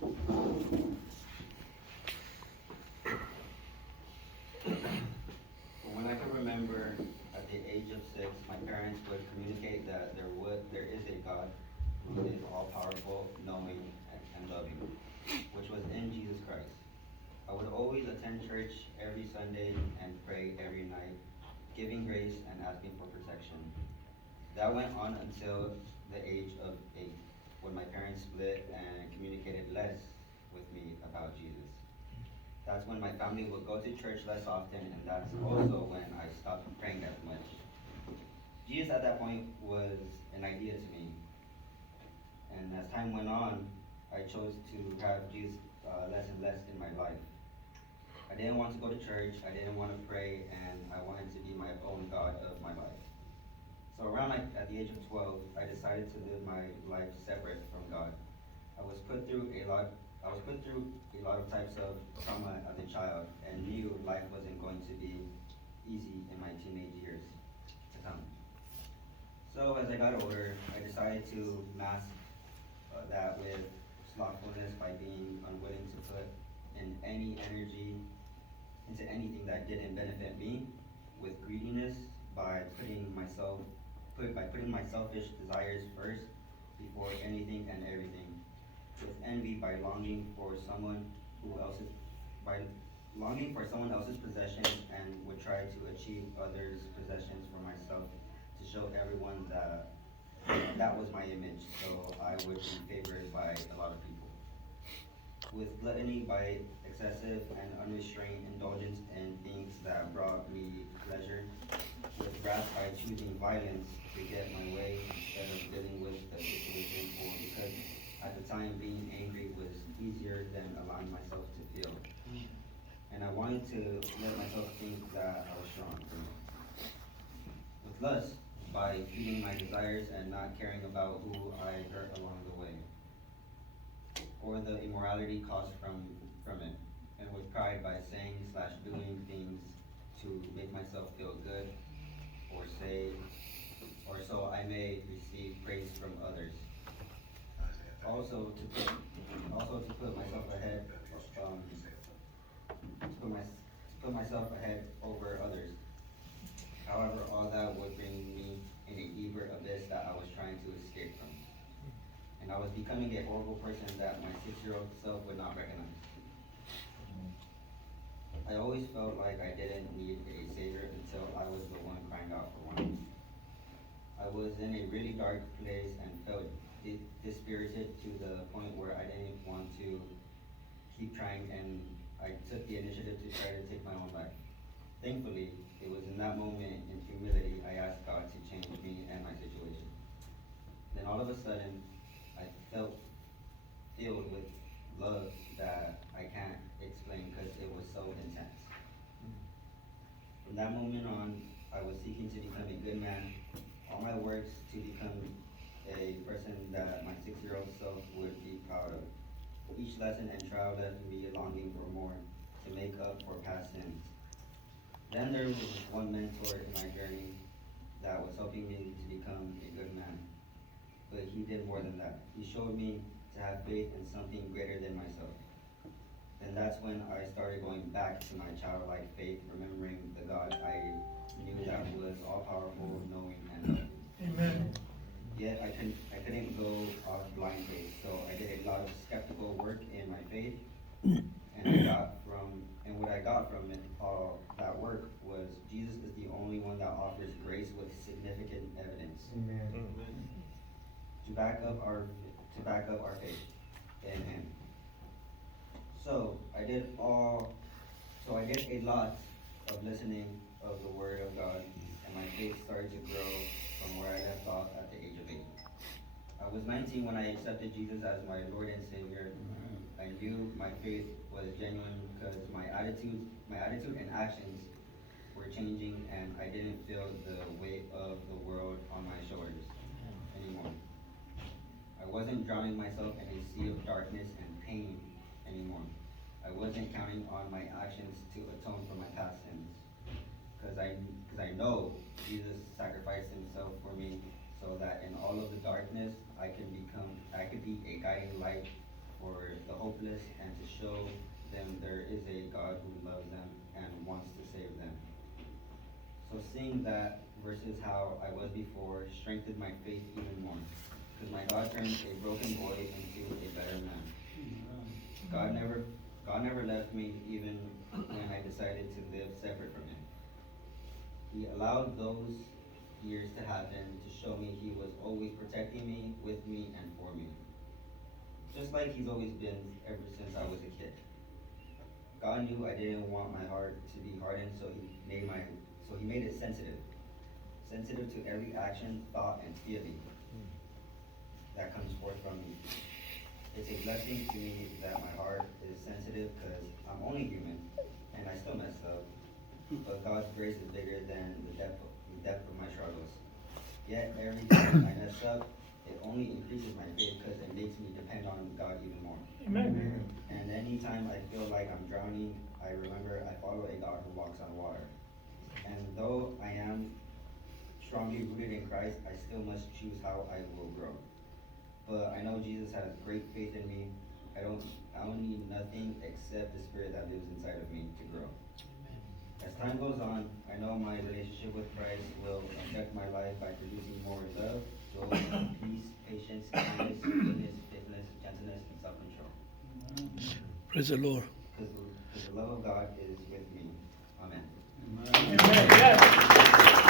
When I can remember, at the age of 6, my parents would communicate that there is a God who is all powerful, knowing, and loving, which was in Jesus Christ. I would always attend church every Sunday and pray every night, giving grace and asking for protection. That went on until the age of 8, when my parents split and communicated less with me about Jesus. That's when my family would go to church less often, and that's also when I stopped praying as much. Jesus at that point was an idea to me, and as time went on, I chose to have Jesus less and less in my life. I didn't want to go to church, I didn't want to pray, and I wanted to be my own God of my life. So around at the age of 12, I decided to live my life separate from God. I was put through a lot of types of trauma as a child, and knew life wasn't going to be easy in my teenage years to come. So as I got older, I decided to mask that with slothfulness by being unwilling to put in any energy into anything that didn't benefit me, with greediness by putting my selfish desires first before anything and everything, with envy by longing for someone else's possessions, and would try to achieve others' possessions for myself to show everyone that that was my image, so I would be favored by a lot of people. With gluttony by excessive and unrestrained indulgence in things that brought me pleasure, with wrath by choosing violence to get my way instead of dealing with the situation, or because at the time being angry was easier than allowing myself to feel. And I wanted to let myself think that I was strong. With lust, by feeding my desires and not caring about who I hurt along the way, or the immorality caused from it, and with pride by saying/doing things to make myself feel good, or so I may receive praise from others. Also to put myself ahead, to put myself ahead over others. However, all that would bring me in a deeper abyss that I was trying to escape from. And I was becoming a horrible person that my 6-year-old self would not recognize. I always felt like I didn't need a savior until I was the one crying out for one. I was in a really dark place and felt dispirited to the point where I didn't want to keep trying, and I took the initiative to try to take my own life. Thankfully, it was in that moment, in humility, I asked God to change me and my situation. Then all of a sudden, I felt filled with love that I can't explain because it was so intense. From that moment on, I was seeking to become a good man, all my works to become a person that my 6-year-old self would be proud of. Each lesson and trial left me longing for more, to make up for past sins. Then there was one mentor in my journey that was helping me to become a good man. But he did more than that. He showed me to have faith in something greater than myself. And that's when I started going back to my childlike faith, remembering the God I knew that was all powerful, knowing, and loving. Amen. Yet I couldn't go off blind faith, so I did a lot of skeptical work in my faith, and what I got from it, all that work, was Jesus is the only one that offers grace with significant evidence Amen. to back up our faith in Him. So I did a lot of listening of the Word of God, and my faith started to grow from where I left off at the age of 8. I was 19 when I accepted Jesus as my Lord and Savior. I knew my faith was genuine because my attitude and actions were changing, and I didn't feel the weight of the world on my shoulders anymore. I wasn't drowning myself in a sea of darkness and pain anymore. I wasn't counting on my actions to atone for my past sins, because I know Jesus sacrificed Himself for me, so that in all of the darkness I could be a guiding light for the hopeless and to show them there is a God who loves them and wants to save them. So seeing that versus how I was before strengthened my faith even more. Because my God turned a broken boy into a better man. God never left me even when I decided to live separate from him. He allowed those years to happen to show me he was always protecting me, with me, and for me. Just like he's always been ever since I was a kid. God knew I didn't want my heart to be hardened, so he made it sensitive. Sensitive to every action, thought, and feeling that comes forth from me. It's a blessing to me that my heart is sensitive because I'm only human and I still mess up. But God's grace is bigger than the depth of my struggles. Yet every time I mess up, it only increases my faith because it makes me depend on God even more. Amen. And anytime I feel like I'm drowning, I remember I follow a God who walks on water. And though I am strongly rooted in Christ, I still must choose how I will grow. But I know Jesus has great faith in me. I don't need nothing except the Spirit that lives inside of me to grow. As time goes on, I know my relationship with Christ will affect my life by producing more love, joy, peace, patience, kindness, goodness, faithfulness, gentleness, and self-control. Praise the Lord. Because the love of God is with me. Amen. Amen. Yes.